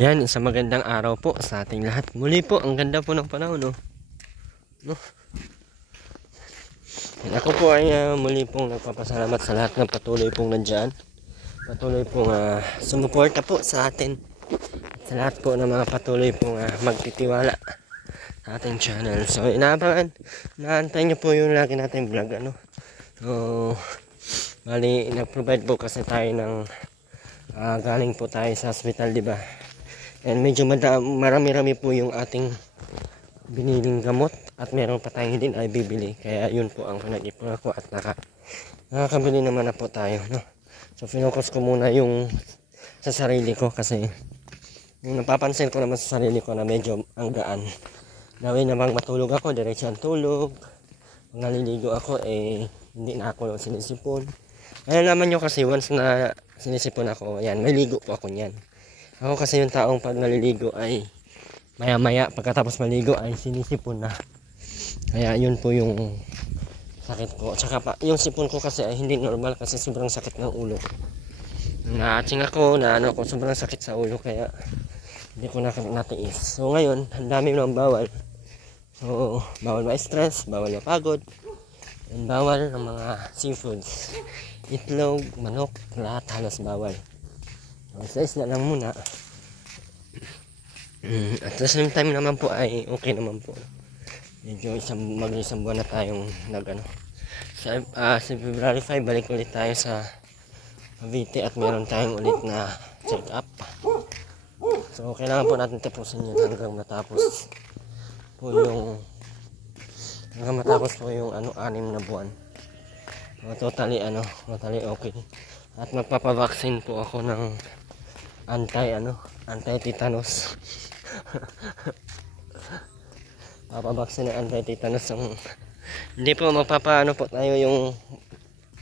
Yan, isang magandang araw po sa ating lahat. Muli po, ang ganda po ng panahon, no? Yan, ako po ay muli pong nagpapasalamat sa lahat ng patuloy pong nandyan. Patuloy pong sumuporta po sa atin. At sa lahat po ng mga patuloy pong magtitiwala sa ating channel. So, inaabangan, naantay nyo po yung lagi natin vlog, ano? So, bali, nag-provide po kasi tayo ng galing po tayo sa hospital, di ba? And medyo marami-rami po yung ating biniling gamot at meron pa tayong hindi ay bibili. Kaya yun po ang pinag-ipon ako at nakakabili naman na po tayo, no? So finokus ko muna yung sa sarili ko kasi yung napapansin ko naman sa sarili ko na medyo ang gaan. Dawin namang matulog ako, diretso ang tulog. Pag naliligo ako hindi na ako sinisipon. Kaya naman nyo kasi once na sinisipon ako, yan, may ligo po ako niyan. Ako kasi yung taong pag naliligo ay maya-maya pagkatapos maligo ay sinisipon na. Kaya yun po yung sakit ko. Tsaka pa, yung sipon ko kasi ay hindi normal kasi sobrang sakit ng ulo. Naatsing ako, sobrang sakit sa ulo kaya hindi ko natiis. So ngayon, ang dami ng bawal. So, bawal ma-stress, bawal mapagod, and bawal ng mga seafoods. Itlog, manok, lahat halos bawal. So, isda lang muna. At the same time naman po ay okay naman po. Medyo mag-isang buwan na tayong sa February 5 balik ulit tayo sa Cavite at meron tayong ulit na check up. So kailangan po natin tapusin yun hanggang matapos po yung 6 na buwan. So, totally okay. At magpapavaksin po ako ng anti-tetanus. Papabaksin ng anti-tetanus. Hindi po magpapaano po tayo yung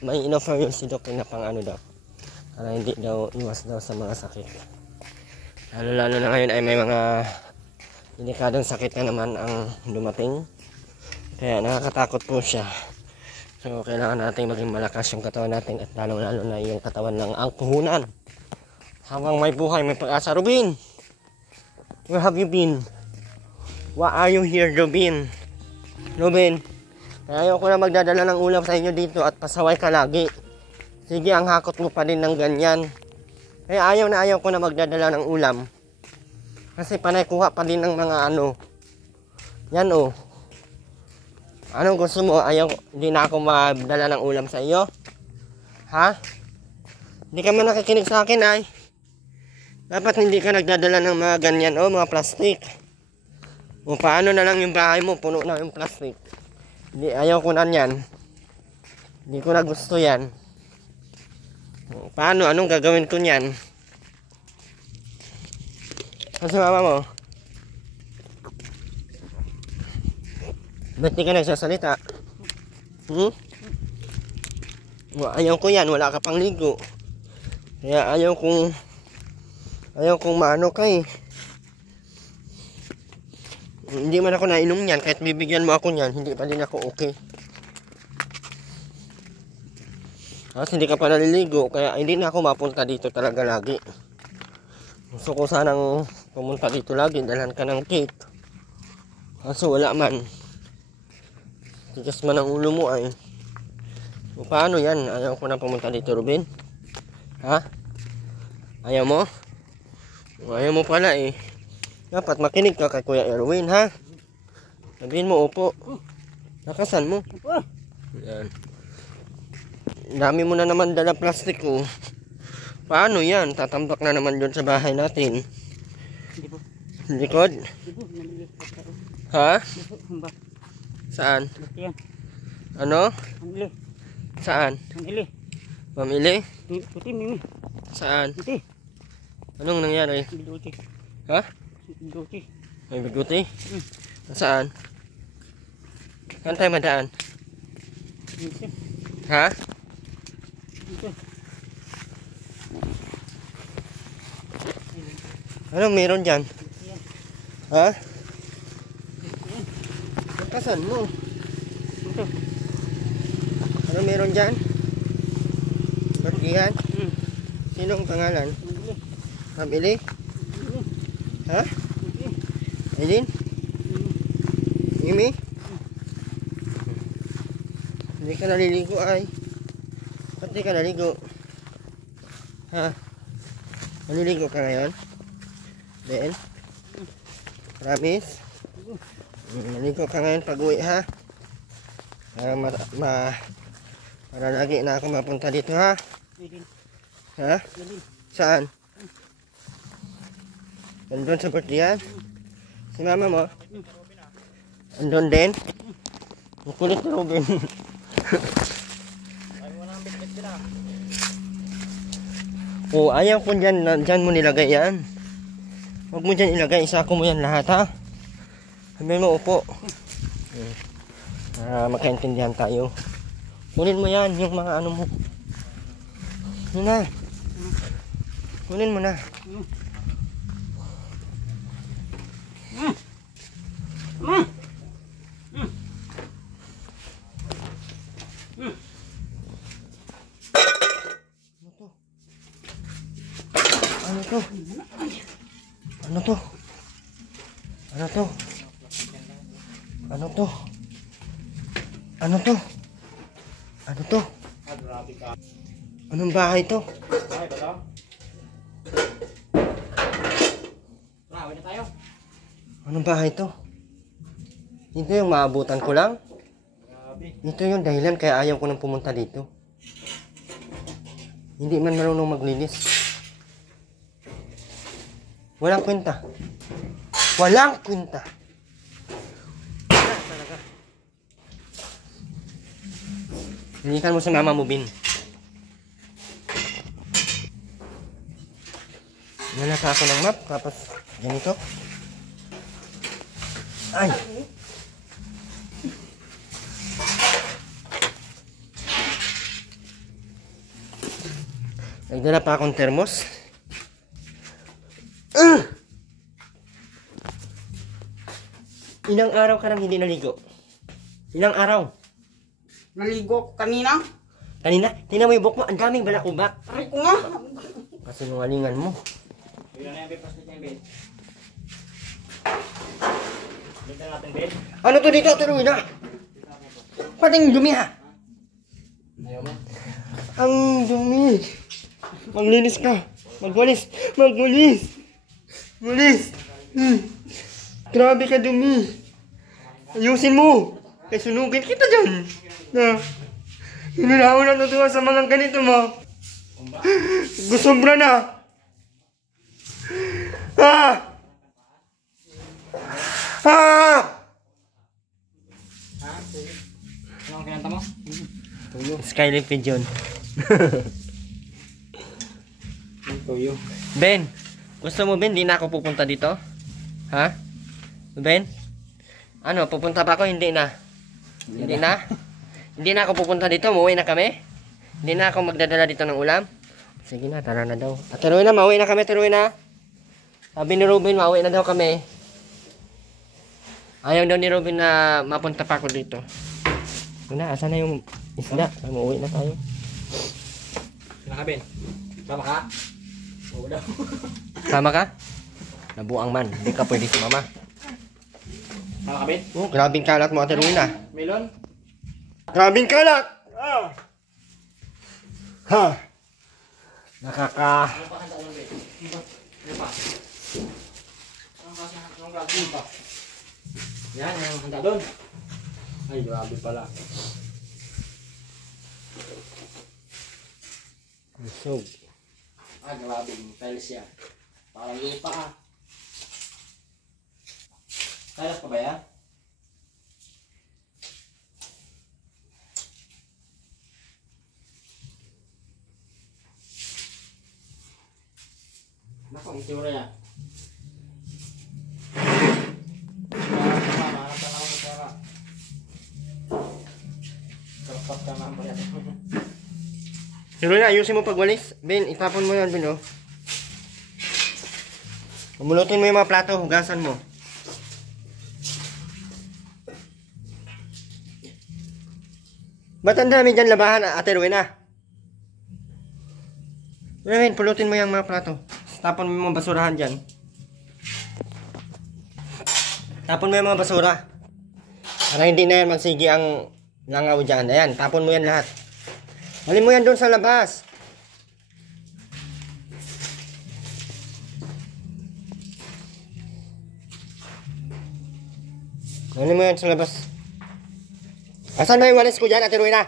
may in-offer yung si Doc na pang daw. Para hindi daw iwas daw sa mga sakit. Lalo na ngayon ay may mga delikadong sakit na naman ang dumating. Kaya nakakatakot po siya. So kailangan natin maging malakas yung katawan natin at lalo na yung katawan ng ang puhunan. Habang may buhay, may pag-asa. Robin! Where have you been? Why are you here, Robin? Robin, ayaw ko na magdadala ng ulam sa inyo dito at pasaway ka lagi. Sige, ang hakot mo pa din ng ganyan. Kaya ayaw ko na magdadala ng ulam. Kasi panay kuha pa din ng mga Yan o. Anong gusto mo? Hindi na ako magdala ng ulam sa iyo? Ha? Hindi ka man nakikinig sa akin ay. Dapat hindi ka nagdadala ng mga ganyan mga plastic. O paano na lang yung bahay mo, puno na yung plastic. Ayaw ko na yan. Hindi ko na gusto yan. O, paano? Anong gagawin ko niyan? Kasi mama mo, ba't di ka nagsasalita? Ayaw ko yan, wala ka pang ligo. Kaya ayaw kong maano ka eh. Hindi man ako nainom yan, kahit bibigyan mo ako niyan, hindi pa din ako okay. Kasi hindi ka pa naliligo, kaya hindi na ako mapunta dito talaga lagi. Gusto ko sanang pumunta dito lagi, dalhan ka ng cake. Kaso wala man. Tigas man ang ulo mo ay. So, paano yan? Ayaw ko na pumunta dito, Robin. Ha? Ayaw mo? Ayaw mo pala eh. Dapat makinig ka kay Kuya Erwin, ha? Sabihin mo, opo. Lakasan mo. Yan. Dami mo na naman dala plastic, oh. Paano yan? Tatambak na naman doon sa bahay natin. Likod? Ha? Saan? Ano? Saan? Mamili? Saan? Anong nangyari? Ha? May biguti? Saan? Saan tayo madaan? Ha? Anong meron dyan? Ha? Kasan mo? Anong meron dyan? Ba't yan? Sinong pangalan? Pamili? Ha? Aileen? Imi? Hindi ka naliligo ay. Ba't di ka naligo? Ha? Naliligo ka ngayon? Ben? Promise? Naligo ka ngayon pag uwi ha? Para lagi na ako mapunta dito ha? Ha? Saan? Nandun sa birthday. Si mama mo? Nandun din? Ang kulit ni Robin. Oh, ayaw ko dyan. Dyan mo nilagay yan. Huwag mo dyan ilagay. Isako mo yan lahat ha? Sabihin mo upo. Para makaintindihan tayo. Kunin mo yan. Yung mga ano mo. Yun na. Kunin mo na. Ano to? Ano to? Ano to? Ano to? Ano to? Ano to? Anong bahay to? Bahay ba to? Rawi na tayo. Anong bahay to? Ito yung maabutan ko lang. Ito yung dahilan kaya ayaw ko nang pumunta dito. Hindi man marunong maglinis. Walang kwenta. Walang kwenta. Wala talaga. Hinikan mo sa mama mo, Bin. Nalaka ako ng map, tapos ganito. Ay! Nagdala pa akong termos. Ilang araw ka nang hindi naligo? Ilang araw? Naligo kanina? Kanina, tingnan mo yung buhok mo, ang daming balakubak. Aray ko nga. Kasi nungalingan mo. Ilan na yung bed, paslit na yung bed. Bed na natin bed. Ano to dito, tuloy na? Pating dumi ha? Ayaw mo? Ang dumi. Maglinis ka. Magwalis. Magwalis. Walis. Grabe ka dumi. Ayusin mo. Kaya sunugin kita dyan. Na. Hinulaw na natuwa sa mga ganito mo. Gusobra na. Ah! Ah! Ha? Ano ang kinanta mo? Tuyo. Skylight Pigeon. Tuyo. Ben, gusto mo Ben, di na ako pupunta dito? Ha? Ben? Ano, pupunta pa ako? Hindi na. Hindi na? Hindi na ako pupunta dito, mauwi na kami? Hindi na ako magdadala dito ng ulam? Sige na, tara na daw. At tuloy na, mauwi na kami, tuloy na. Sabi ni Robin, mauwi na daw kami. Ayaw daw ni Robin na mapunta pa ako dito. Una, asan na yung isda? Mauwi na tayo. Sila ka, Ben? Sama ka? Oo daw. Sama ka? Nabuang man, hindi ka pwede sumama. Sama ka, Ben? Oh, grabing kalat mo, Ate Rowena. Melon? Grabing kalat! Ah! Ha! Nakaka... Ano pa handa ng Ben? Ano pa? Anong klase pa? Yan, yung handa doon. Ay, grabe pala. Busog. Ah, grabe yung tiles yan. Parang lupa ah. Tiles pa ba yan? Naku, ang itsura yan. Mahanap na ako sa pera. Sarap ka naman yan. Pero na, ayusin mo pagwalis. Ben, itapon mo yan, Ben, oh. Pumulutin mo yung mga plato, hugasan mo. Ba't ang dami dyan labahan, Ate Rowena? Ben, pulutin mo yung mga plato. Tapon mo yung mga basurahan dyan. Tapon mo yung mga basura. Para hindi na yan magsigi ang langaw dyan. Ayan, tapon mo yan lahat. Halin mo yan doon sa labas. Halin mo yan sa labas. Asan ba yung walis ko dyan, Ate Ruina?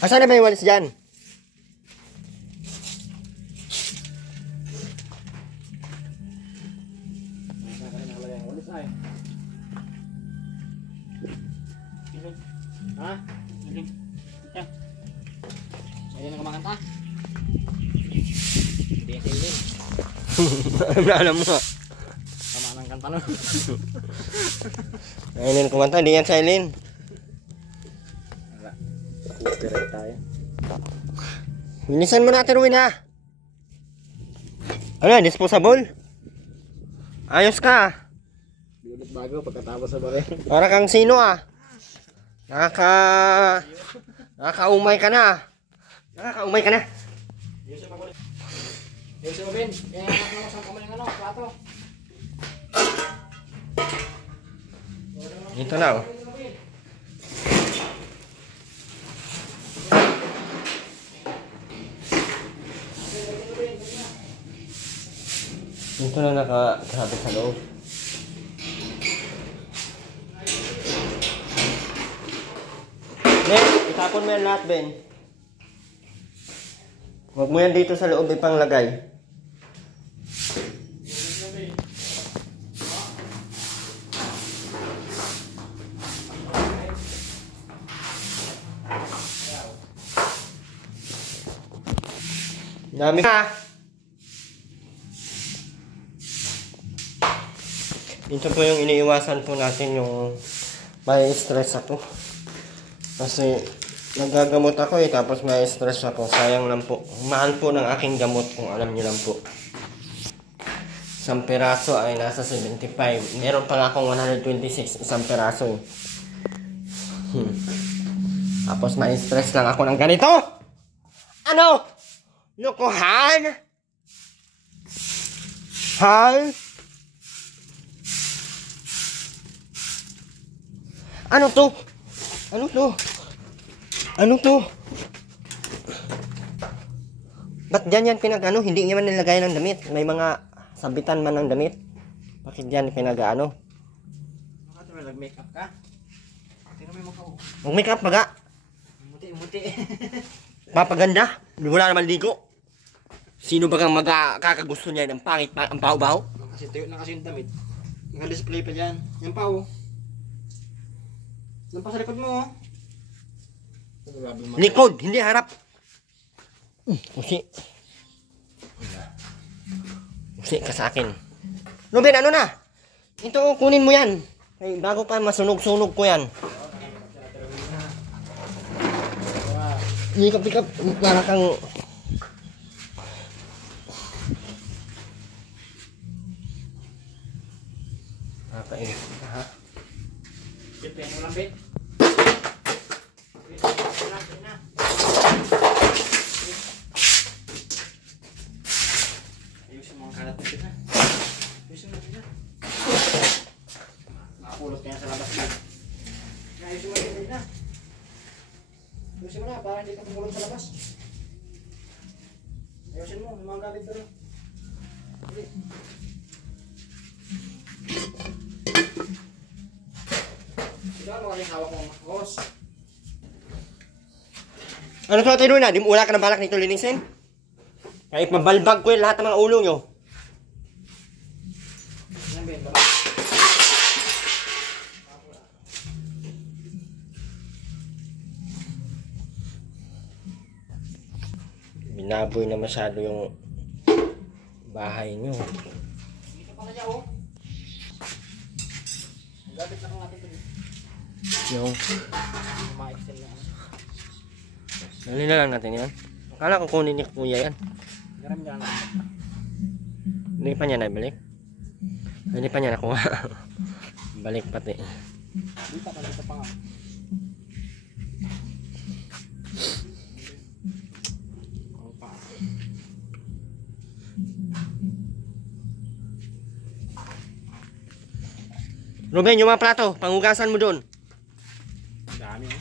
Asan na ba yung walis dyan? Ha? Yan. Ayan ang kumakanta. Hindi yan silin. Alam mo nga. Tama ng kanta nun. Ayun yung kumanta, hindi yan silent. Wala. Copyright tayo. Bilisan mo na, Ate Ruina. Ano yan, disposable? Ayos ka. Di ulit bago pagkatapos sa baril. Para kang sino ah. Nakakaumay ka na. Nakakaumay ka na. Ayusin mo ulit. Ayusin mo, Ben. Kaya nakakalamas ang kamay ng ano, plato. Dito na oh. Dito na nakasabit sa loob. Ben, itapon mo yan lahat, Ben. Huwag mo yan dito sa loob ipanglagay. Dami ka. Ito po yung iniiwasan po natin yung may stress ako. Kasi nagagamot ako tapos may stress ako. Sayang lang po. Mahal po ng aking gamot kung alam niyo lang po. Isang peraso ay nasa 75. Meron pa nga akong 126 isang peraso. Tapos may stress lang ako ng ganito. Ano? Lokohan? Hal? Ano to? Ano to? Ano to? Ba't dyan yan pinag-ano? Hindi naman nilagay ng damit. May mga sabitan man ng damit. Bakit dyan pinag-ano? Bakit mo nag-makeup ka? Tingnan mo yung mukha ko. Mag-makeup baga? Muti-muti. Papaganda? Wala naman ligo. Sino ba kang magkakagusto niya ng pangit ang baho-baho? Kasi tuyo na kasi yung damit. Naka-display pa dyan. Yan pa oh. Yan pa sa likod mo oh. Likod, hindi harap. Usi ka sa akin. Ruben, ano na? Ito, kunin mo yan. Ay, bago pa masunog-sunog ko yan. Likap-likap, para kang... Papainit ka, ha? Pipian mo lang, Ben. Ayusin mo ang kalat mo, Ben. Ayusin mo, Ben. Nakapulot kaya sa labas, Ben. Ayusin mo, Ben. Ayusin mo na, para hindi ka pumulot sa labas. Ayusin mo, may mga galit doon. Dali. Ito ano kasi hawak mo, boss? Ano to, Ate Luna? Di mo wala ka ng balak nito linisin? Kahit mabalbag ko yung lahat ng mga ulo nyo. Yan, Ben, baba. Binaboy na masyado yung bahay nyo. Dito pala siya, oh. Gabit na kung natin ito. Yung... Ma-extend na. Dali na lang natin yan. Akala ko kunin ni Kuya yan. Garam niya na. Hindi pa niya nabalik. Hindi pa niya nakuha. Balik pati. Dito pa, dito pa nga. Ruben, yung mga plato, panghugasan mo doon. Ang dami oh.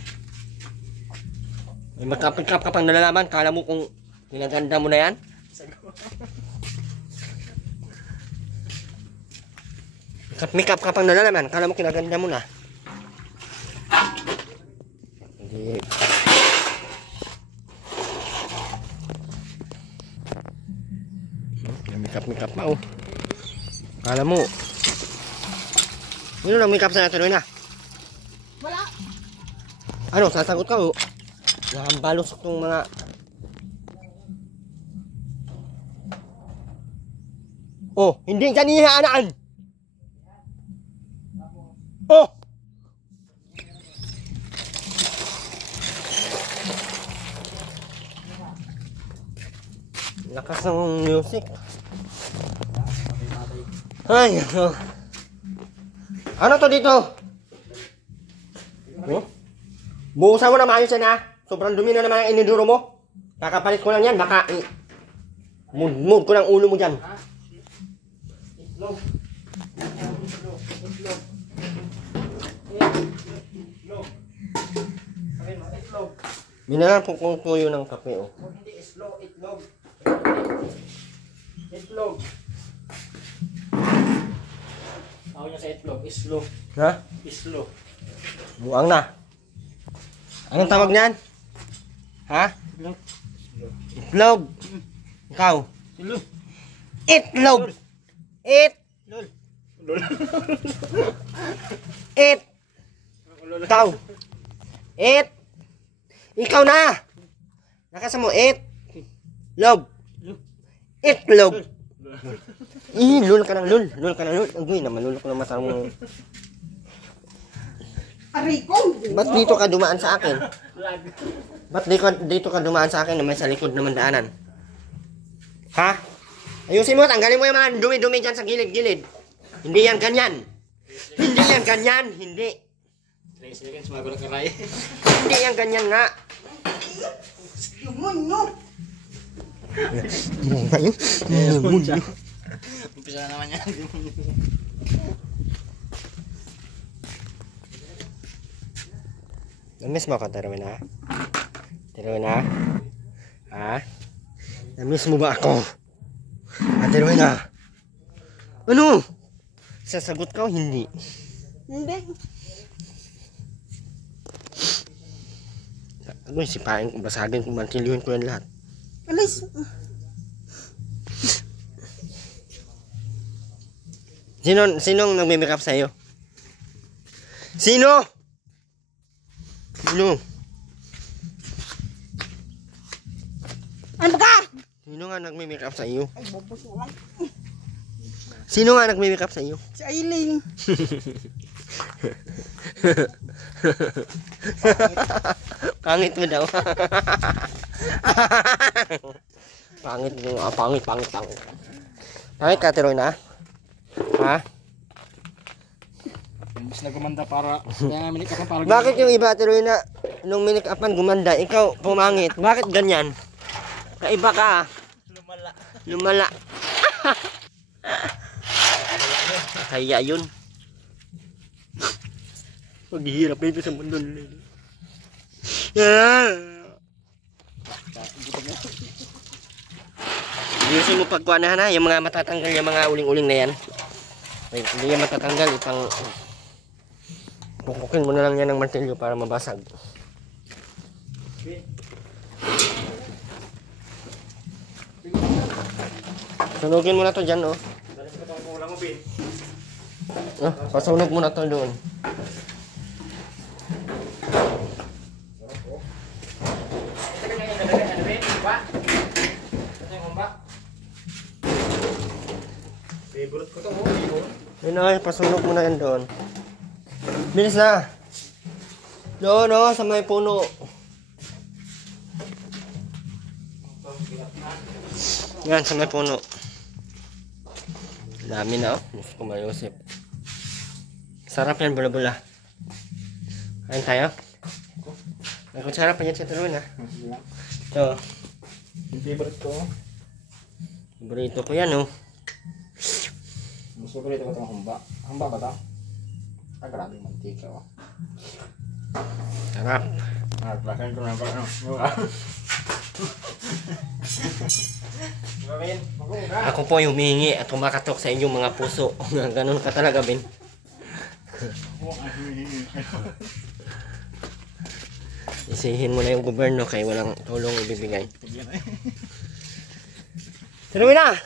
May magkapit-kap ka pang nalalaman, kala mo kung pinaganda mo na yan? Makeup ka pang nalalaman, kala mo kinaganda mo na. Hindi. Makeup pa oh. Kala mo. Sino nang makeup sa natin na? Wala. Ano, sasagot ka oh. Nakambalos itong mga... Oh, hindi ka nihaanaan! Oh! Lakas ng music. Ay, ano? Ano to dito? Oh? Buhusan mo na maayos yan ha. Sobrang dumi na naman ang iniduro mo. Kakapalit ko lang yan. Baka mood ko ng ulo mo dyan. Itlog. Itlog. Binalan po kung tuyo ng kape oh. Hindi itlog. Itlog. Itlog. Tawag niya sa itlog. Islog. Ha? Islog. Buang na. Anong tawag niyan? Ha? Itlog. Itlog. Ikaw? Itlog. Itlog. It. Lol. It. Ikaw. It. Ikaw na. Nakasa mo. It. Log. Itlog. Lul ka ng lul. Lul ka ng lul. Ang guy naman. Lul ko ng mata mo. Ariko. Ba't dito ka dumaan sa akin? Ba't dito ka dumaan sa akin na may sa likod naman daanan? Ha? Ayusin mo, tanggalin mo yung mga dumi-dumi dyan sa gilid-gilid. Hindi yan ganyan. Hindi yan ganyan. Hindi. Sige, sumagot ka ray. Hindi yan ganyan nga. Yung munyo. Umpisa na naman yan. Namiss mo ako, Terwin ha? Terwin ha? Ha? Namiss mo ba ako? Terwin ha? Ano? Sasagot ka o hindi? Hindi. Ano, sipain ko, basagin ko, mantilyuhin ko yan lahat. Alis. Sinong nagme-makeup sa'yo? Sino? Sino? Ano ka? Sino nga nagme-makeup sa iyo? Ay, bobos mo lang. Sino nga nagme-makeup sa iyo? Si Aileen. Pangit mo daw. Pangit mo. Pangit. Pangit ka, Teroy na? Ha? Imbis na gumanda para kaya minik ka para. Bakit yung iba, Teroy na nung minikapan gumanda, ikaw pumangit? Bakit ganyan? Kaiba ka. Lumala. Kaya yun. Maghihirap na ito sa mundo nila. Ayusin mo pagkuanahan ha, yung mga matatanggal, yung mga uling-uling na yan. Wait, hindi yan matatanggal, ipang pukukin mo na lang yan ng martilyo para mabasag. Sunugin mo na to dyan, oh. Pasunog mo na to doon. Favorite ko to. Yun ay, pasunog mo na yan doon. Bilis na. Doon, oh, sa may puno. Yan, sa may puno. Dami na, oh. Diyos ko, Mayosip. Sarap yan, bula-bula. Kain tayo? May kutsara pa yan sa tuloy na. Ito. Yung favorite ko. Paborito ko yan, oh. Mas favorite ko itong hamba. Hamba ba ito? Grabe mantika oh. Sarap. Naglakan ko na ba ano? Ako po yung humihingi at kumakatok sa inyong mga puso. Ganun ka talaga, Ben. Isihin mo na yung gobyerno kay walang tulong ibibigay. Pero na,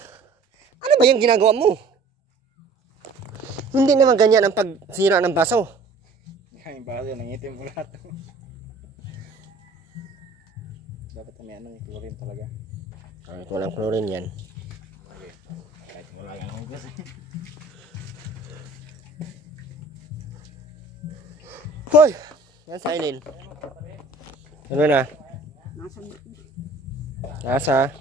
ano ba yung ginagawa mo? Hindi naman ganyan ang pagsira ng baso. Yung baso, nangitim mo lahat. Dapat may ano, chlorine talaga. Kahit walang chlorine yan. Okay. Kahit wala kang hugas. Hoy! Yan sa Eileen. Ano na? Nasa?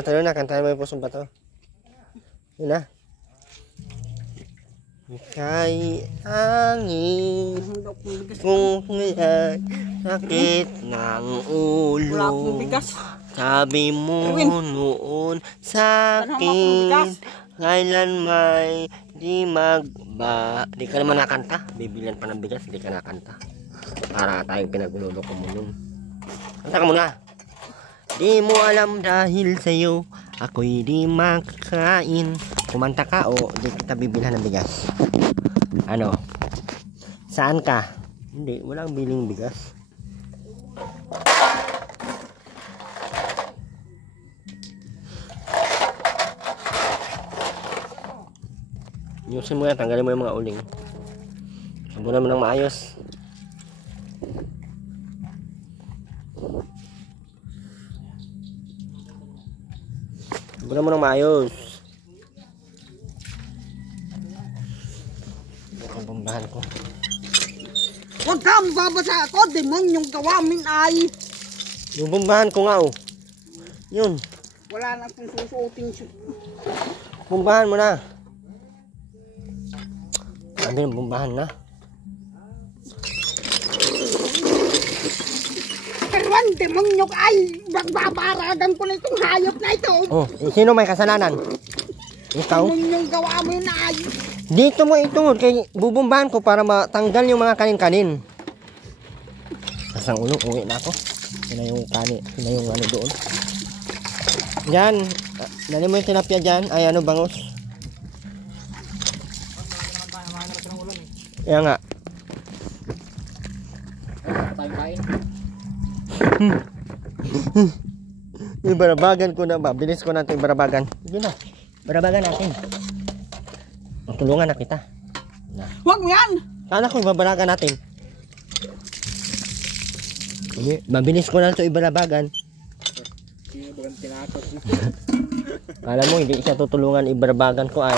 Talo na, kantahin mo yung pusong bato. Yun na. Ika'y angin kung may sakit ng Wala akong ulo. bigas. Sabi mo noon sa akin, kailan may di magba... Di ka naman nakanta. Bibilian pa ng bigas, di ka nakanta. Para tayong pinagulo ko mo nun. Kanta ka muna. Di mo alam dahil sa'yo, ako'y di makakain. Kumanta ka o di kita bibilhan ng bigas. Ano? Saan ka? Hindi, walang biling bigas. Yusin mo yan, tanggalin mo yung mga uling. Sabunan mo ng maayos. Sabunan mo ng maayos. Bumbahan ko. Huwag ka mababasa ako. Demonyong gawamin ay. Yung bumbahan ko nga oh. Yun. Wala na akong susuotin. Bumbahan mo na. Sabi ng bumbahan na. Karuan, demonyong ay. Bagbabaragan ko na itong hayop na ito. Oh, sino may kasalanan? Ikaw? Demonyong gawamin ay. Dito mo itungod kay bubumbahan ko para matanggal yung mga kanin-kanin. Kasang ulo, uwi na ako. Yun na yung kanin, yun na yung ano doon. Diyan, dali mo yung tilapia dyan. Ay ano, bangus. Kaya nga. Tayong kain. Ibarabagan ko na ba? Bilis ko natin ibarabagan. Yun na, barabagan natin. Tulungan na kita. Huwag mo yan. Sana ko ibabaragan natin. Mabilis ko na ito ibarabagan. Sino ba ang tinakot mo? Kala mo hindi siya tutulungan ibarabagan ko ay.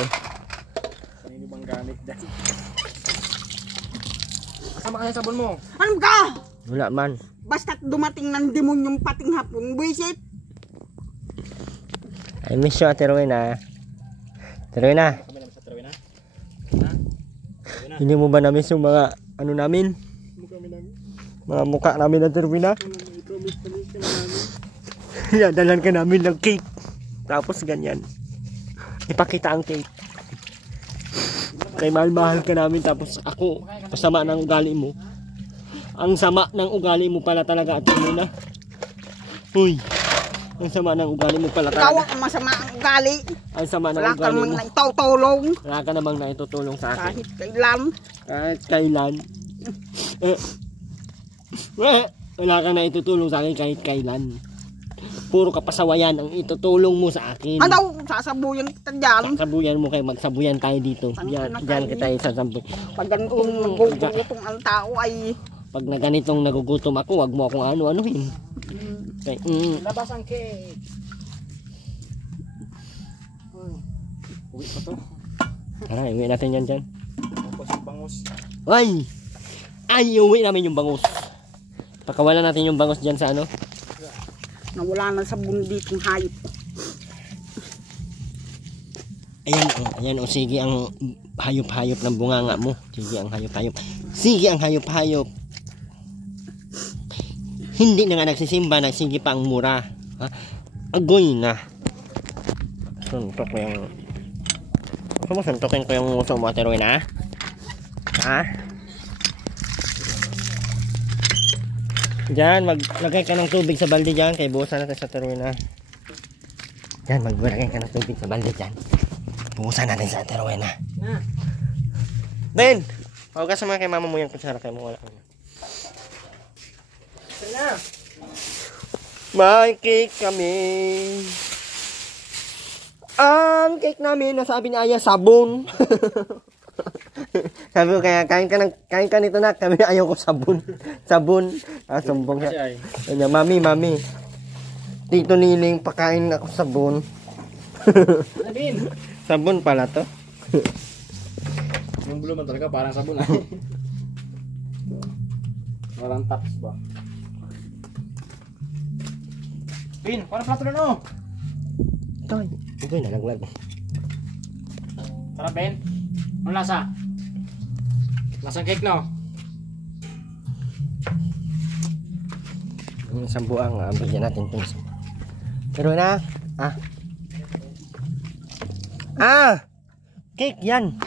Sino bang gamit dyan? Kasama ka sa sabon mo. Ano ka? Wala man. Basta't dumating ng demonyong pating hapon. Buisit. I miss you, Ate Rowena. Ate Rowena. Kami naman sa Trawin ha? Hindi mo ba na-miss yung mga ano namin? Mga mukha namin, Ate Rowena? Dalan ka namin ng cake. Tapos ganyan. Ipakita ang cake. Kay mahal-mahal ka namin tapos ako, pasama ng ugali mo. Ang sama ng ugali mo pala talaga, Ate Rowena. Uy. Ang sama ng ugali mo pala Ikaw talaga. ang masama ang ugali. Ang sama ng Wala ka ugali namang mo. naitutulong. Wala ka namang naitutulong sa akin. Kahit kailan. Kahit kailan. Wala ka naitutulong sa akin kahit kailan. Puro kapasawayan ang itutulong mo sa akin. Ano? Sasabuyan kita dyan. Sasabuyan mo kayo, magsabuyan tayo dito. Diyan kita isasampu. Pag ganitong nagugutong ang tao ay... Pag na ganitong nagugutom ako, wag mo akong ano-anuhin. Okay. Labas ang cake. Uwi pa to. Tara, iuwi natin yan dyan. Tapos yung bangus. Ay! Ay, iuwi namin yung bangus. Pakawalan natin yung bangus dyan sa ano. Nawala na sa bundit ng hayop. Ayan o, sige ang hayop-hayop ng bunganga mo. Sige ang hayop-hayop. Sige ang hayop-hayop. Hindi na nga nagsisimba, nagsigi pa ang mura. Ha? Agoy na. Suntok ko yung... Gusto mo suntokin ko yung uso mo, Ate Rowena? Ha? Diyan, maglagay ka ng tubig sa balde dyan. Kay buhusan natin sa Ate Rowena. Diyan, maglagay ka ng tubig sa balde dyan. Buhusan natin sa Ate Rowena. Ben! Paugas naman kay mama mo yung kutsara kay mo wala. Na. May cake kami. Ang cake namin, nasabi ni Aya, sabon. Sabi ko, kaya kain ka nito na. Kami ayaw ko sabon. Sabon. Sumbong siya. Kanya, mami. Tito Niling, pakain ako sabon. Sabin. Sabon pala to. Yung blue man talaga, parang sabon Parang tops ba? Pin, parang plato na no? Ito yung nalaglag. Sarap, Ben. Ano lasa? Lasang cake, no? Yung isang buang, bigyan natin ito. Pero na, cake yan.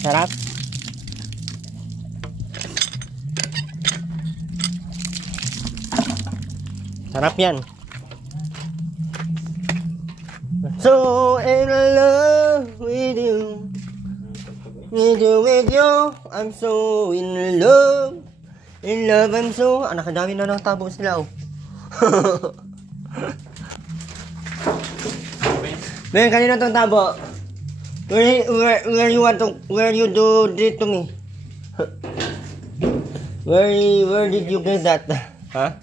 Sarap. Sarap yan. So in love with you. With you. I'm so in love. In love I'm so. Nakadami na ng tabo sila Ben, kanina tong tabo. Where you want to, where you do it to me? Where did you get that? Ha?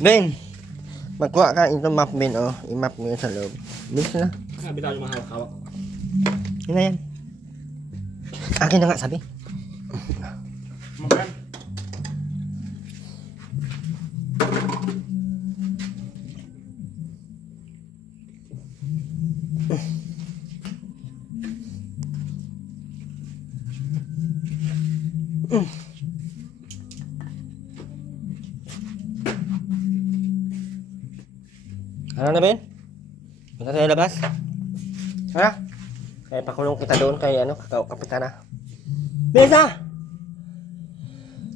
Ben, magkuha ka itong map, Ben, i-map mo yun sa loob. Bilis na. Bitaw yung mga hawak. Yun na yan. Akin na nga, sabi. Makan. Ano na, Ben? Punta tayo labas? Ha? Kaya pakulong kita doon kay kapitana. Besa!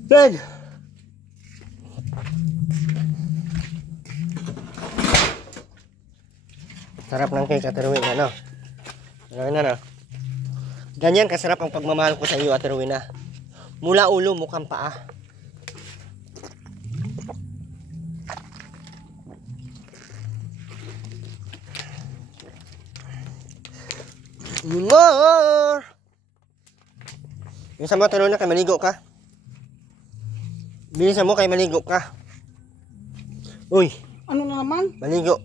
Ben! Sarap ng cake, Ate Rowena, no? Ano? Ganyan kasarap ang pagmamahal ko sa iyo, Ate Rowena. Mula ulo, mukhang paa. More! Yung sa mga na kay maligo ka. Bilisan mo kay maligo ka. Uy, Ano na naman? maligo.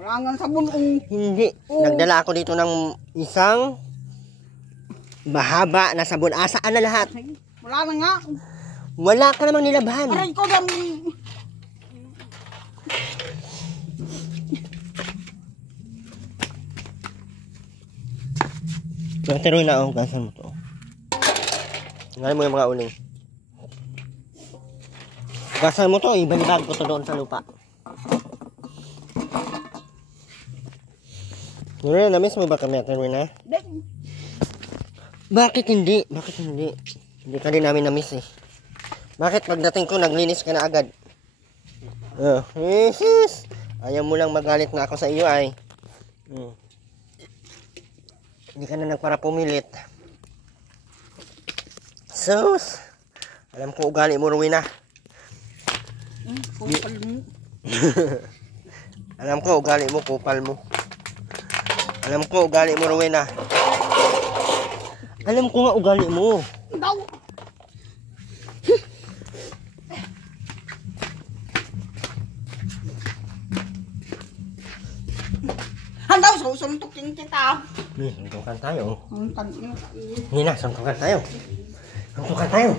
Wala nga sabon. Hindi. Nagdala ako dito ng isang mahaba na sabon. Asaan na lahat? Wala na nga. Wala ka namang nilabhan. Aray ko dam. Nagtaroy na ako. Gasan mo to. Ngayon mo yung mga uling. Gasan mo to. Ibalibag ko to doon sa lupa. Nuri, na-miss mo ba kami, Ate Rowena? Bakit hindi? Bakit hindi? Hindi ka din namin na-miss eh. Bakit pagdating ko, naglinis ka na agad? Jesus! Ayaw mo lang magalit na ako sa iyo ay. Hindi ka na nagpara pumilit. Sus! Alam ko ugali mo, Rowena. Kupal mo. Alam ko ugali mo, kupal mo. Alam ko ugali mo, Rowena. Alam ko nga ugali mo. Daw. Handaw, susuntukin kita. Suntukan tayo. Ang tangin. Hindi na, suntukan tayo. Suntukan tayo.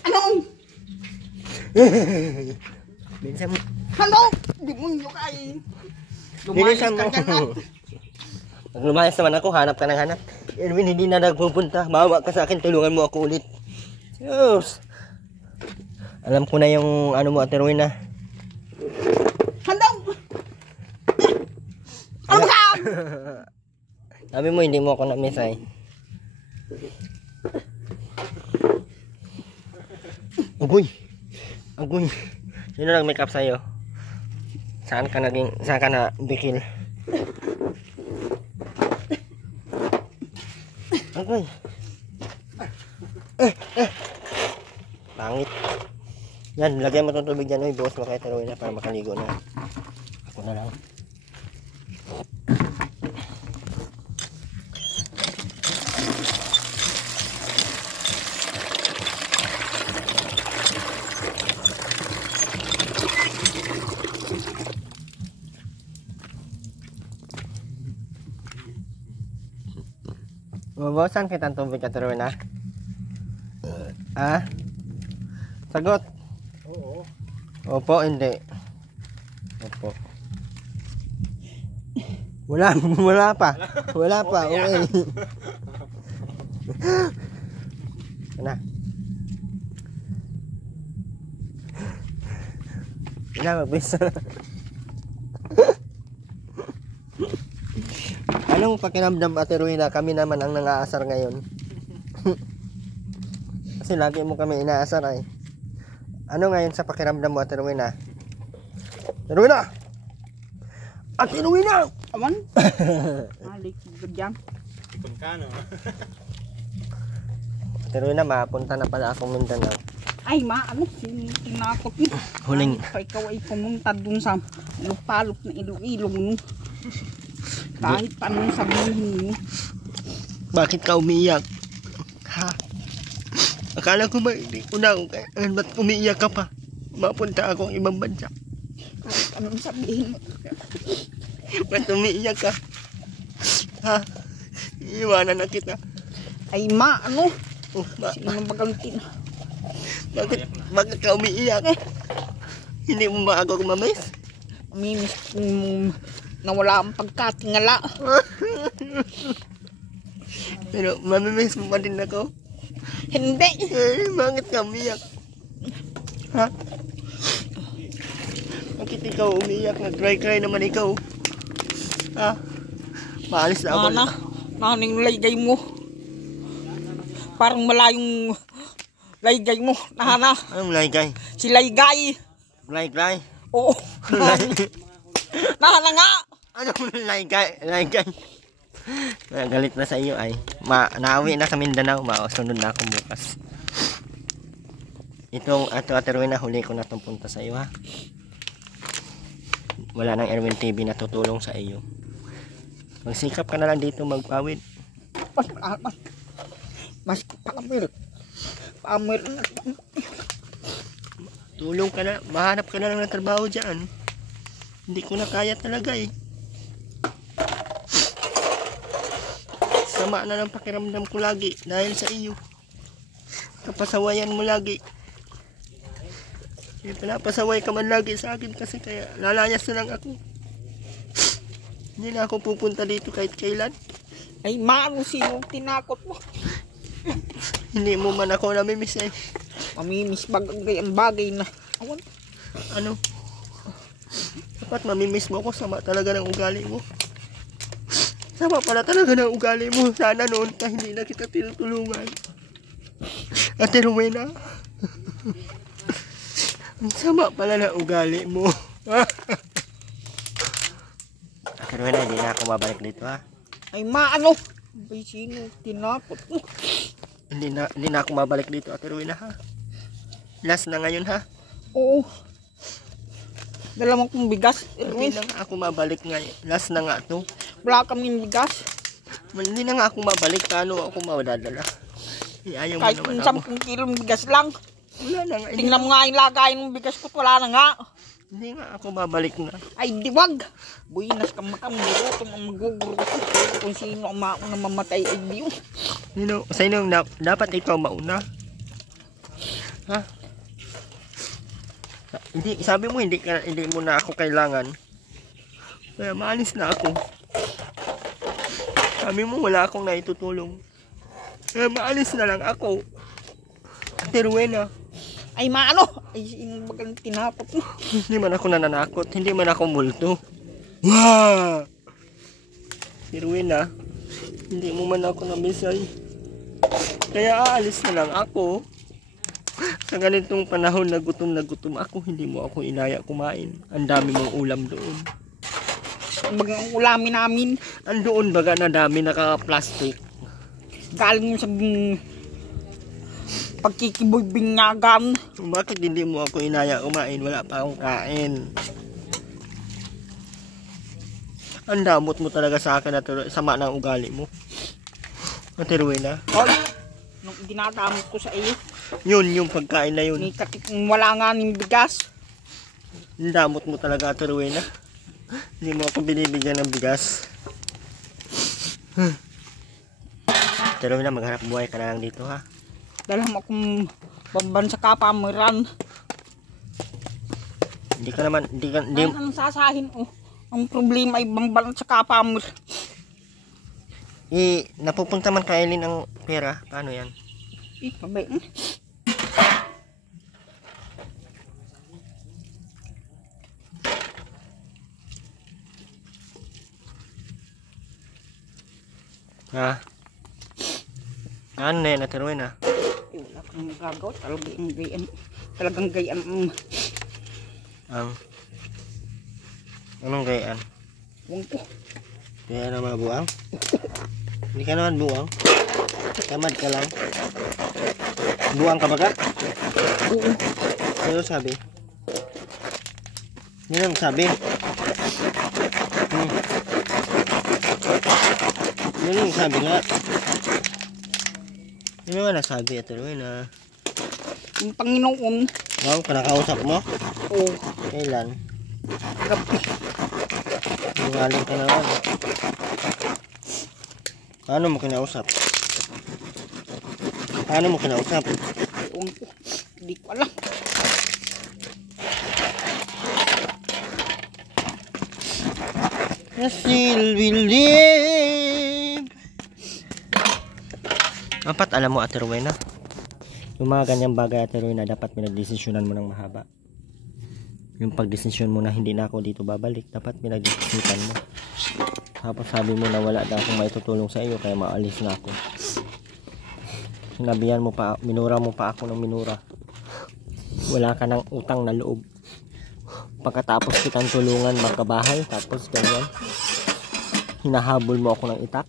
Ano? Minsan mo. Ano? Demonyo ka ay. Bilisan mo. Lumayas ka dyan. Pag lumayas naman ako, hanap ka ng hanap. Erwin, hindi na nagpupunta. Maawa ka sa akin, tulungan mo ako ulit. Diyos. Alam ko na yung ano mo, Ate Rowena. Ano? Ano ka? Sabi mo, hindi mo ako na-miss ay. Agoy! Agoy! Sino nag-make up sa'yo? Saan ka na bikil? Agoy! Pangit. Yan, lagyan mo itong tubig dyan. Uy, bukas mo kay Rowena para makaligo na. Ako na lang. Mabawasan kita ang tubig, Ate Rowena? Ah? Sagot? Oo. Opo, hindi. Opo. Wala pa. Wala pa. Okay. Ano? Magbisa. Anong pakiramdam, Ate Rowena? Kami naman ang nangaasar ngayon. Kasi lagi mo kami inaasar ay. Ano ngayon sa pakiramdam mo, Ate Rowena? Ate Rowena! Ate Rowena! Aman? Alik ka dyan. Ipon ka, no? Ate Rowena, mapunta na pala akong Mindanao. Ay, ano? Tinakot mo. Huling. Ay, ikaw ay pumunta dun sa lupalop na Iloilo mo. Kahit anong sabihin mo. Bakit ka umiiyak? Ha? Akala ko ba hindi ko na ba't umiiyak ka pa? Mapunta akong ibang bansa. Kahit anong sabihin mo. Ba't umiiyak ka? Ha? Iiwanan na kita. Ay, ano? Oh, Sino bagantin? bakit ka umiiyak? Hindi mo ba ako mamiss? Mimiss kung nawala ang pagkatingala. Pero mamimiss mo pa din ako. Hindi. Bakit ka umiiyak? Ha? Bakit ikaw umiiyak? Nag-cry-cry naman ikaw. Ha? Maalis na ako. Naning laygay mo. Parang malayong laygay mo. Nahana. Anong laygay? Si laygay. Laygay? Oo. Nahana nga. Anong laygay? Laygay? Galit na sa iyo ay. Naawi na sa Mindanao. Sunod na ako bukas. Itong Ate Rowena, huli ko na itong punta sa iyo ha. Wala nang Erwin TV na tutulong sa iyo. Magsikap ka na lang dito magpawid. Mas pamir. Pamir. Tulong ka na. Mahanap ka na lang ng trabaho dyan. Hindi ko na kaya talaga eh. Sama na ng pakiramdam ko lagi dahil sa iyo. Kapasawayan mo lagi. Pinapasaway ka man lagi sa akin kasi kaya lalayas na lang ako. Hindi na ako pupunta dito kahit kailan. Ay, maano sino tinakot mo? Hindi mo man ako namimiss eh. Mamimiss bagay ang bagay na. Awan. Ano? Dapat mamimiss mo ako. Sama talaga ng ugali mo. Sama pala talaga ng ugali mo. Sana noon pa hindi na kita tinutulungan. Ate Rowena. Ang sama pala ng ugali mo. Ate Rowena, hindi na ako mabalik dito ha. Ay, maano? Ay, sino tinakot mo? Hindi na ako mabalik dito, Ate Rowena ha. Last na ngayon ha. Oo. Dala mo kong bigas. Hindi na nga ako mabalik ngayon. Last na nga to. Wala kaming bigas. Hindi na nga ako mabalik. Paano ako madadala? Ayaw mo Kahit naman kung ako. 10 kilong bigas lang. Wala na nga. Tingnan mo nga yung lagay ng bigas ko. Wala na nga. Hindi nga ako mabalik na. Ay, diwag. Buinas ka makamuro. Maguguro ko. Kung sino ang mauna mamatay ay diyo. Sino dapat ikaw mauna? Ha? Hindi, sabi mo hindi mo na ako kailangan. Kaya maalis na ako. Sabi mo wala akong naitutulong. Kaya maalis na lang ako. Ate Rowena. Ay maano? Ay bagang tinapot mo. Hindi man ako nananakot. Hindi man ako multo. Wow! Ate Rowena. Hindi mo man ako namisay. Kaya aalis na lang ako. Sa ganitong panahon na gutom ako, hindi mo ako inaya kumain. Ang dami mong ulam doon. Bagang ulamin namin. Andoon baga na dami naka-plastic. Galing sa pagkikibugbinyagan. Bakit hindi mo ako inaya kumain? Wala pa akong kain. Ang damot mo talaga sa akin at sama ng ugali mo. Ate Rowena. Hoy, nung dinadamot ko sa iyo. Yun, yung pagkain na yun. Wala nga ng bigas. Ang damot mo talaga, Ate Rowena. Hindi mo ako binibigyan ng bigas. Ate Rowena, maghanap buhay ka na lang dito, ha? Dalam akong pambansa kapamiran. Hindi ka naman, hindi Anong sasahin? Oh, ang problema ay bambansa kapamir. Napupunta man kay Eileen ang pera. Paano yan? Pabay. Ha? Ano na yan, Ate Rowena? Wala kang magagawa. Talagang gayaan. Anong gayaan? Huwag ko. Kaya naman buang? Hindi ka naman buang? Tamad ka lang? Buang ka ba ka? Oo. Ano sabi? Ano sabi? Ano sabi nga? Ano nga nasabi, Ate Rowena? Yung Panginoon. Wow, kanakausap mo? Oo. Kailan? Gabi. Galing ka naman. Paano mo kinausap? Paano mo kinausap? Ewan ko. Hindi ko alam. I still believe. Dapat alam mo, Ate Rowena, yung mga ganyang bagay, Ate Rowena, dapat pinagdesisyonan mo ng mahaba. Yung pagdesisyon mo na hindi na ako dito babalik, dapat pinagdesisyonan mo. Tapos sabi mo na wala daw akong maitutulong sa iyo, kaya maalis na ako. Sinabihan mo pa, minura mo pa ako ng minura. Wala ka ng utang na loob. Pagkatapos kitang tulungan magkabahay, tapos ganyan. Hinahabol mo ako ng itak.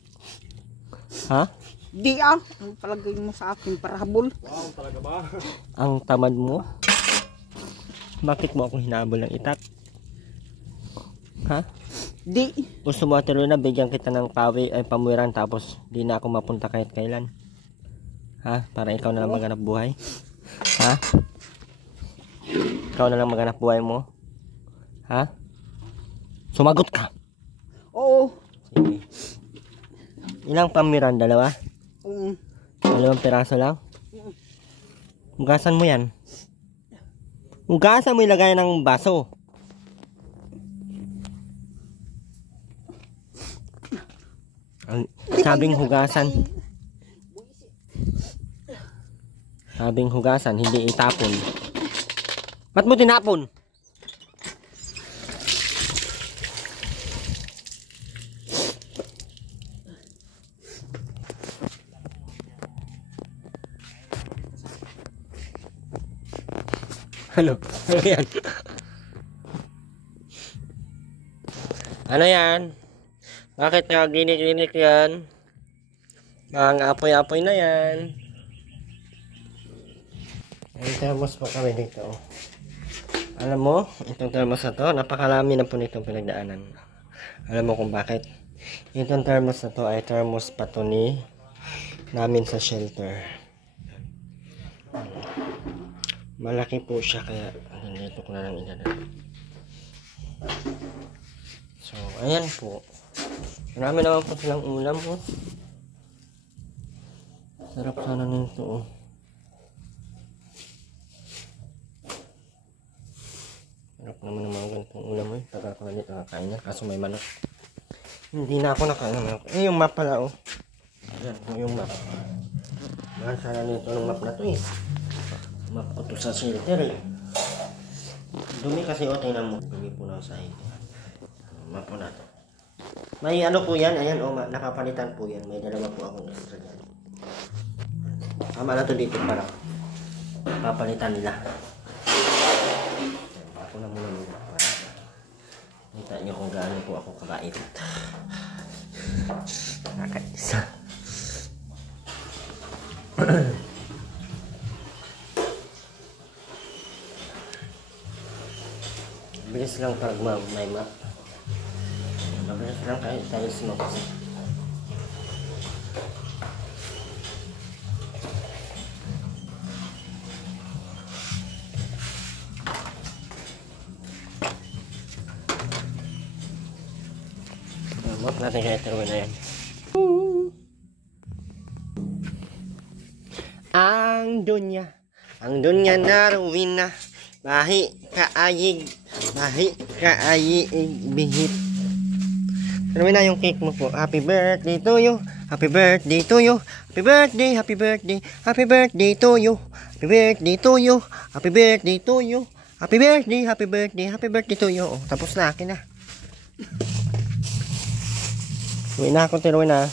Ha? Di ang palagay mo sa akin para habol. Wow, talaga ba? Ang tamad mo? Bakit mo ako hinahabol ng itak? Ha? Di. Gusto mo, Ate Rowena, bigyan kita ng pamuwiran tapos di na ako mapunta kahit kailan? Ha? Para ikaw na lang maghanap buhay? Ha? Ikaw na lang maghanap buhay mo? Ha? Sumagot ka! Oo. Sige. Ilang pamuwiran? Dalawa? Dalawang piraso lang? Hugasan mo yan. Hugasan mo ilagay ng baso. Ang sabing hugasan. Sabing hugasan, hindi itapon. Ba't mo tinapon? Ano? Ano yan? Ano yan? Bakit naginik-ginik yan? Mga apoy-apoy na yan. May thermos pa kami dito. Alam mo, itong thermos na to, napakalami na po nitong pinagdaanan. Alam mo kung bakit? Itong thermos na to ay thermos pa to ni namin sa shelter. Malaki po siya kaya nandito ko na lang inadala. So, ayan po. Marami naman po silang ulam po. Sarap sana nito oh. nakain yan. Kaso may manok. Hindi na ako nakain ng manok. Eh, yung map pala, oh. Yan po yung map. Mahal sana nito ng map na to, eh. Map ko to sa shelter, eh. Dumi kasi, oh, tingnan mo. Dumi po na sa ito. Map po na to. May ano po yan, ayan, oh, nakapalitan po yan. May dalawa po akong extra dyan. Tama na to dito para papalitan nila. Ako na muna para kita nyo kung gaano po ako kabait. Nakakaisa. Bilis lang pag may map. Mabilis lang kahit tayo smoke kasi. Map natin kaya turuin na yan. Ang dunya naruin na. Bahi kaayig bihit. Turuin na yung cake mo po. Happy birthday to you. Happy birthday to you. Happy birthday, happy birthday. Happy birthday to you. Happy birthday to you. Happy birthday to you. Happy birthday, happy birthday. Happy birthday to you. Oh, tapos na akin na. Uwi na ako, tiruin na.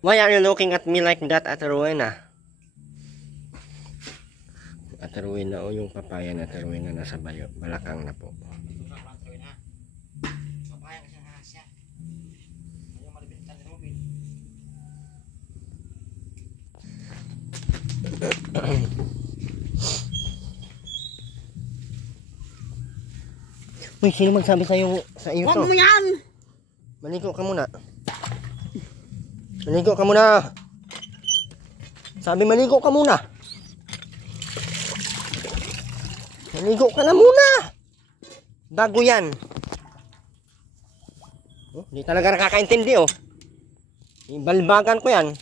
Why are you looking at me like that, Ate Rowena? Ate Rowena, o yung papaya na Ate Rowena nasa balakang na po. Uy, sino magsabi sa iyo to? Huwag mo yan! Maligo ka muna. Maligo ka muna. Sabi maligo ka muna. Maligo ka na muna. Bago yan. Oh, di talaga nakakaintindi, oh. Ibalbagan ko yan.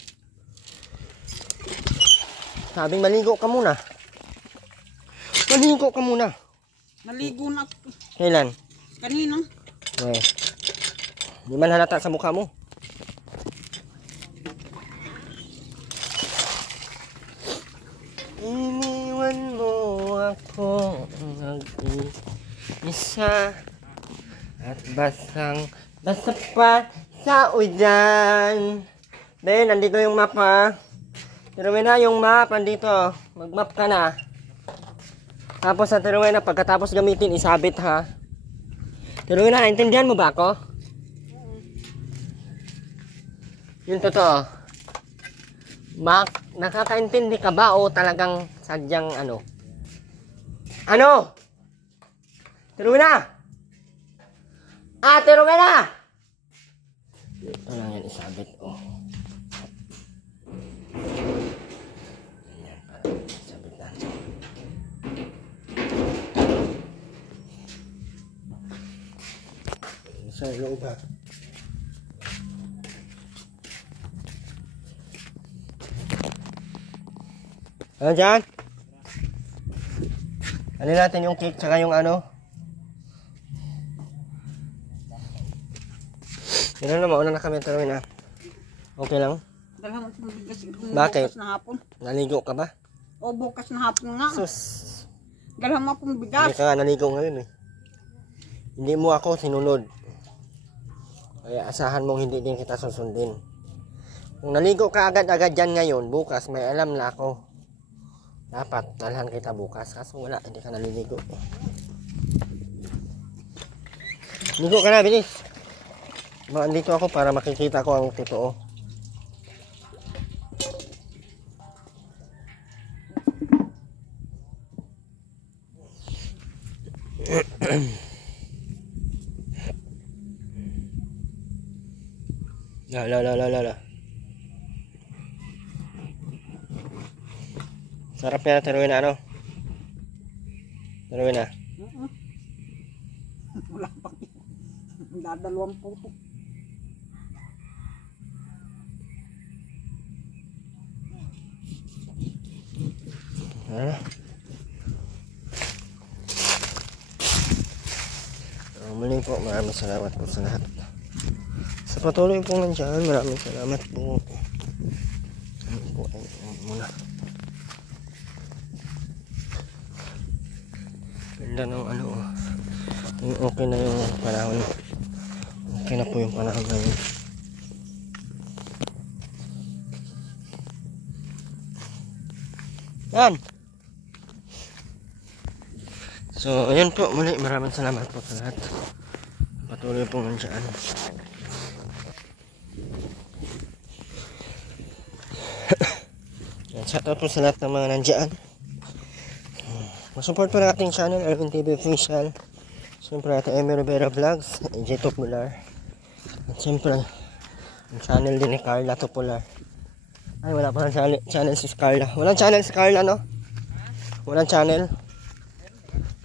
Sabi maligo ka muna. Maligo ka muna. Naligo na ako. Kailan? Kanina. Eh. Di man halata sa mukha mo. Iniwan mo ako nag-isa at basa pa sa ulan. Ben, nandito yung map, ha. Tiruin na yung map, nandito. Mag-map ka na. Tapos sa tiruin na pagkatapos gamitin, isabit, ha. Tiruin na, naintindihan mo ba ako? Yung totoo. Nakakaintindi ka ba o talagang sadyang ano? Ano? Tiruin na! Tiruin na! Ito lang yan, isabit, oh. Ganyan, para isabit natin. Sa loob, ha? Ano dyan? Ano natin yung cake tsaka yung ano? Yun na, mauna na kami taruin, ha? Okay lang? Dalhan mo sa bigas. Bakit? Bukas na hapon. Naligo ka ba? O bukas na hapon nga. Sus! Dalhan mo akong Hindi bigas. ka nga naligo ngayon, eh. Hindi mo ako sinunod. Kaya asahan mong hindi din kita susundin. Kung naligo ka agad-agad dyan ngayon, bukas may alam na ako. Dapat dalhan kita bukas. Kaso wala, hindi ka naliligo. Ligo ka na, bilis. Andito ako para makikita ko ang totoo. La. Sarap yan, taruin na ano? Taruin na. Wala pang dadalawang puto. Ano? Muli po, maraming salamat po sa lahat. Sa patuloy pong nandiyan, maraming salamat po. Ano po, ay muna. Ganda ng ano, yung okay na yung panahon. Okay na po yung panahon ngayon. Yan! So, ayun po, muli, maraming salamat po sa lahat. Patuloy pong nandiyan. Shoutout po sa lahat ng mga nandiyan. Masupport po ng ating channel, Erwin TV Official. Siyempre, ating Amy Rivera Vlogs, AJ Topular. At siyempre, ang channel din ni Carla Topular. Ay, wala pa ng channel si Carla. Walang channel si Carla, no? Walang channel?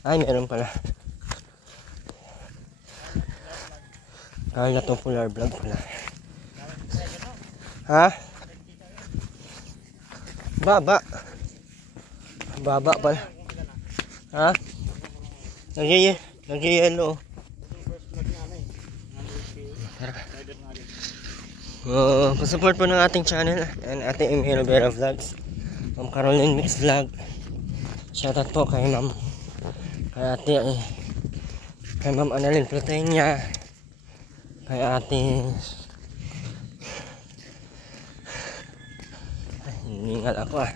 Ay, meron pala. Carla Topular Vlog pala. Ha? Baba pala. Ha? Nag-yellow. Pasupport po ng ating channel and ating Amy Rivera Vlogs. Ma'am Caroline Mix Vlog. Shoutout po kay Ma'am. Kay Ma'am Annalyn Plotenia. Kay ate hiningal ako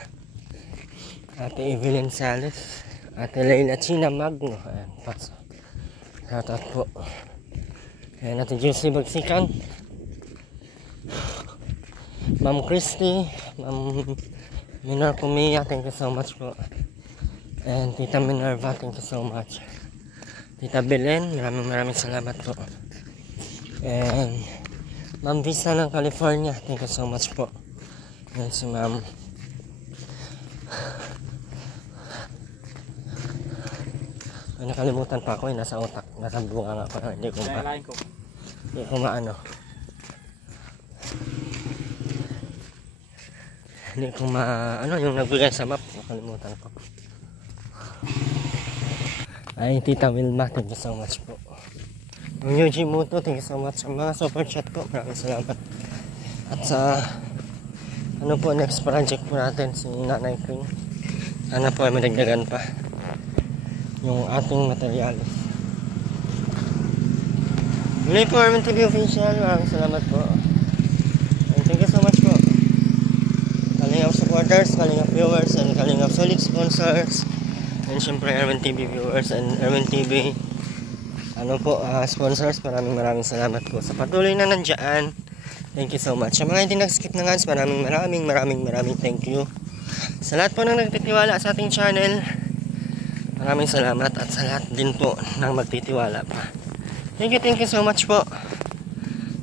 Ate Evelyn Sales, Ate Leila China Magno. Ayan, paso. Shoutout po. Ayan, Ate Josie Bagsikan, Ma'am Christy, Ma'am Minar Pumia, thank you so much po. And Tita Minerva, thank you so much. Tita Belen, maraming salamat po. And Ma'am Visa ng California, thank you so much po. And si Ma'am nakalimutan pa ako nasa utak, nasa bunga nga pa, hindi ko maano, yung nagbigay sa map, nakalimutan ko. Ay, Tita Wilma, thank you so much po. Yung Yuji Muto, thank you so much. Ang mga super chat po, maraming salamat. At sa next project po natin, si Nanay Queen, sana po ay madagdagan pa yung ating materialis. Muli po, Erwin TV Official, maraming salamat po. And thank you so much po. Kalingap supporters, Kalingap viewers, and Kalingap solid sponsors. And syempre Erwin TV viewers and Erwin TV sponsors, maraming salamat po sa patuloy na nandiyan. Thank you so much. Sa mga hindi nag-skip ng ads, maraming thank you. Sa lahat po nang nagtitiwala sa ating channel, maraming salamat, at sa lahat din po nang magtitiwala pa. Thank you so much po.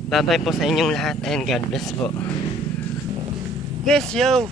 Bye bye po sa inyong lahat and God bless po. Yes, yo!